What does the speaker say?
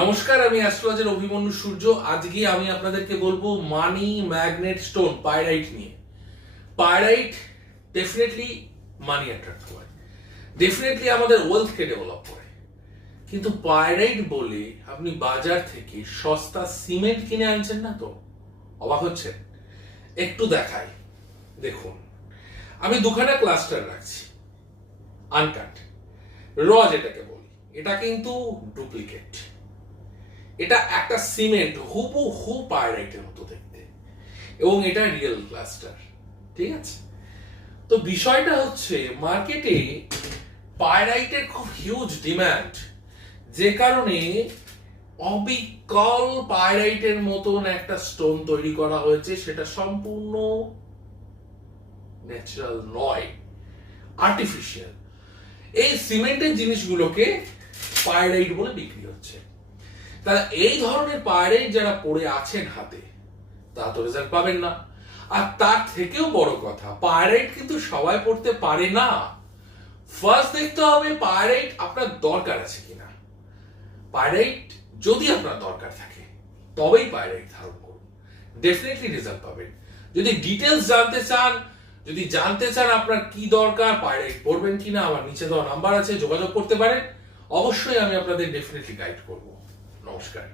নমস্কার, আমি অ্যাস্ট্রোলজার অভিমন্যু সূর্য। আজকে আমি আপনাদেরকে বলবো মানি ম্যাগনেট স্টোন পাইরাইট নিয়ে। পাইরাইট ডেফিনেটলি মানি অ্যাট্রাক্ট করে, ডেফিনেটলি আমাদের ওয়েলথকে ডেভেলপ করে। কিন্তু পাইরাইট বলে আপনি বাজার থেকে সস্তা সিমেন্ট কিনে আনছেন না তো? অবাক হচ্ছেন? একটু দেখাই, দেখুন। আমি দুখানা ক্লাস্টার রাখছি, আনকাট র যেটাকে বলি। এটা কিন্তু ডুপ্লিকেট। এটা একটা সিমেন্ট হুবহু পাইরাইটের মতো দেখতে, এবং এটা রিয়েল ক্লাস্টার। ঠিক আছে? তো বিষয়টা হচ্ছে মার্কেটে পাইরাইটের খুব হিউজ ডিমান্ড, যে কারণে অবিকল পাইরাইটের মতন একটা স্টোন তৈরি করা হয়েছে। সেটা সম্পূর্ণ ন্যাচারাল নয়, আর্টিফিশিয়াল। এই সিমেন্টের জিনিসগুলোকে পাইরাইট বলে বিক্রি হচ্ছে। তাহলে এই ধরনের পাইরাইট যারা পড়ে আছেন হাতে, তা তো রেজাল্ট পাবেন না। আর তার থেকেও বড় কথা, পাইরাইট কিন্তু সবাই পড়তে পারে না। ফার্স্ট দেখতে হবে পাইরাইট আপনার দরকার আছে কিনা। পাইরাইট যদি আপনার দরকার থাকে তবেই পাইরাইট ধারণ করুন, ডেফিনেটলি রেজাল্ট পাবেন। যদি ডিটেলস জানতে চান, যদি জানতে চান আপনার কি দরকার, পাইরাইট পড়বেন কিনা, আমার নিচে দেওয়া নাম্বার আছে, যোগাযোগ করতে পারেন। অবশ্যই আমি আপনাদের ডেফিনেটলি গাইড করব। নমস্কার।